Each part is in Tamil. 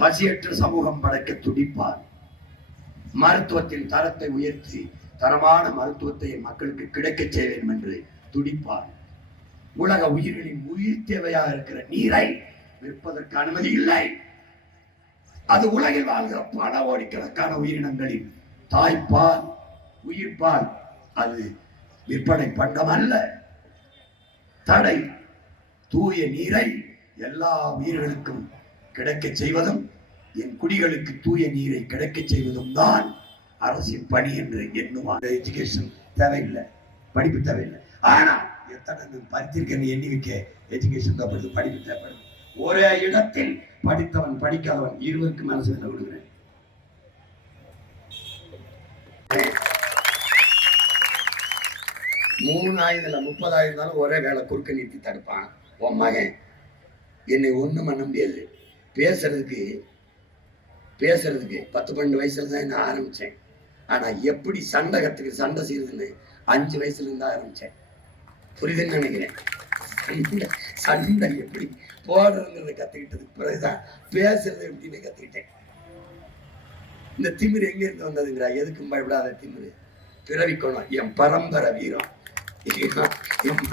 பசியற்ற சமூகம் படைக்க துடிப்பார். மருத்துவத்தின் தரத்தை உயர்த்தி தரமான மருத்துவத்தை மக்களுக்கு கிடைக்க செய்ய வேண்டும் என்று துடிப்பார். உலக உயிரினின் உயிர் தேவையாக இருக்கிற நீரை விற்பதற்கு அனுமதி இல்லை. அது உலகில் வாழ்கிற பல கோடிக்கணக்கான உயிரினங்களின் தாய்ப்பால், உயிர்ப்பால். அது விற்பனை பண்டம் அல்ல. தடை. தூய நீரை எல்லா உயிர்களுக்கும் கிடைக்க செய்வதும் என் குடிகளுக்கு தூய நீரை கிடைக்க செய்வதும் தான் அரசின் பணி என்று எண்ணுவாங்க. எஜுகேஷன் தேவையில்லை, படிப்பு தேவையில்லை. ஆனா எத்தனை படித்திருக்க எண்ணி வைக்க எஜுகேஷன் தேவைப்படுது, படிப்பு தேவைப்படுது. ஒரே இடத்தில் படித்தவன் படிக்காதவன் இருவருக்கு மேல சொல்ல விடுகிறேன். 3000 30,000 ஒரே வேலை குறுக்க நிறுத்தி தடுப்பான். உன் மகன் என்னை ஒண்ணும் பண்ண முடியாது. பேசுறதுக்கு 10-12 வயசுல தான் என்ன ஆரம்பிச்சேன். ஆனா எப்படி சண்டை செய்யுதுன்னு 5 வயசுல இருந்து ஆரம்பிச்சேன். புரியுதுன்னு நினைக்கிறேன். சண்டை எப்படி போடுறதுங்கிறத கத்துக்கிட்டதுக்கு பிறகுதான் பேசுறது எப்படின்னு கத்துக்கிட்டேன். இந்த திமிரு எங்க இருந்து வந்ததுங்கிறா? எதுக்கும் பயப்படாத திமிரு. பிறவிக்கணும். என் பரம்பரை வீரம், என்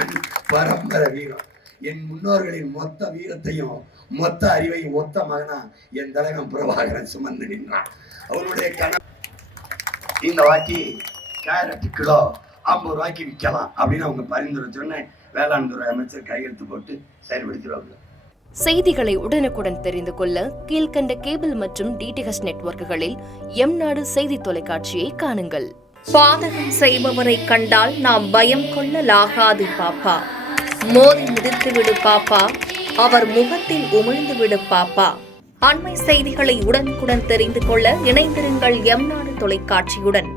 பரம்பரை வீரம், என் முன்னோர்களின் மொத்த வீரத்தையும் மொத்த அறிவையும் ஒத்த மகனா என் தலைவன் பிரபாகரன் சுமந்து நின்றான். அவனுடைய கணக்கு இந்த வாக்கி கேரட் கிலோ 50 ரூபாய்க்கு விற்கலாம் அப்படின்னு அவங்க பரிந்துரை சொன்ன வேளாண் துறை அமைச்சர் கையெழுத்து போட்டு செயல்படுத்திடுவாங்க. செய்திகளை உடனுக்குடன் தெரிந்து கொள்ள கீழ்கண்ட கேபிள் மற்றும் டிடிஹெச் நெட்வொர்க்குகளில் எம்நாடு செய்தி தொலைக்காட்சியை காணுங்கள். பாதகம் செய்பவரை கண்டால் நாம் பயம் கொள்ளலாகாது பாப்பா. மோதி மிதித்து விடு பாப்பா, அவர் முகத்தில் உமிழ்ந்து விடு பாப்பா. அண்மை செய்திகளை உடனுக்குடன் தெரிந்து கொள்ள இணைந்திருங்கள் எம்நாடு தொலைக்காட்சியுடன்.